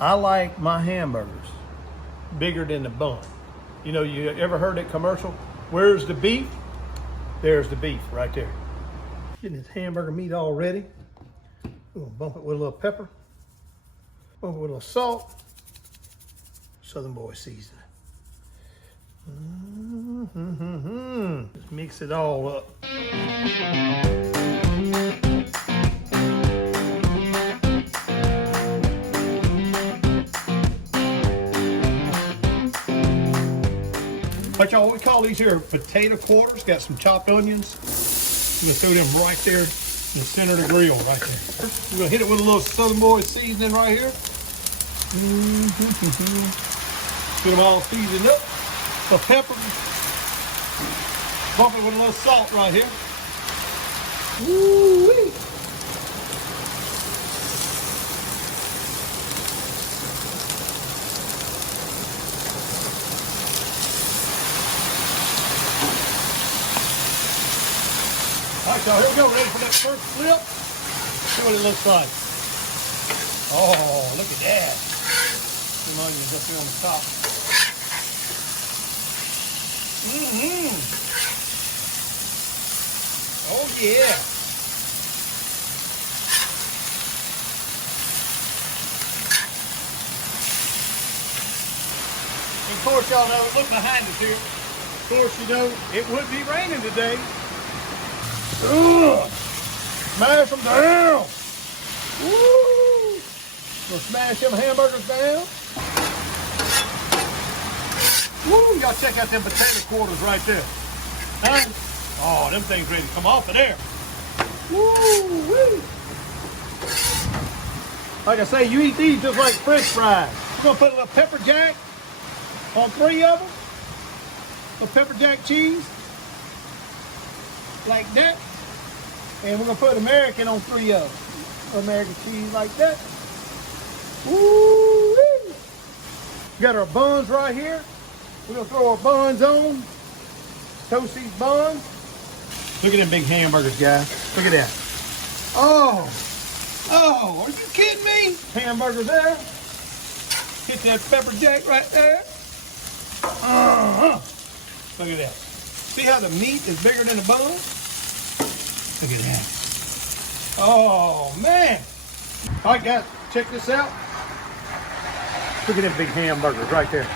I like my hamburgers bigger than the bun. You know, you ever heard that commercial? Where's the beef? There's the beef right there. Getting this hamburger meat all ready. We're gonna bump it with a little pepper. Bump it with a little salt. Southern Boy seasoning. Just mix it all up. What y'all, we call these here potato quarters. Got some chopped onions. I'm gonna throw them right there in the center of the grill, right there. We're gonna hit it with a little Southern Boy seasoning right here. Get them all seasoned up. The pepper. Bump it with a little salt right here. Woo-wee. All right, y'all, here we go. Ready for that first flip? See what it looks like. Oh, look at that. Some onions up here on the top. Oh, yeah. And of course, y'all know, look behind us here. Of course, you know, it would be raining today. Ugh. Smash them down. Woo! We'll smash them hamburgers down. Woo! Y'all check out them potato quarters right there. Huh? Oh, them things ready to come off of there. Woo! Like I say, you eat these just like French fries. We're gonna put a little pepper jack on 3 of them. A pepper jack cheese. Like that. And we're gonna put American on 3 of them. American cheese like that. Woo-wee. Got our buns right here. We're gonna throw our buns on. Toast these buns. Look at them big hamburgers, guys. Look at that. Oh, are you kidding me? Hamburgers there. Hit that pepper jack right there. Look at that. See how the meat is bigger than the bun? Look at that. Oh, man. All right, guys, check this out. Look at them big hamburgers right there.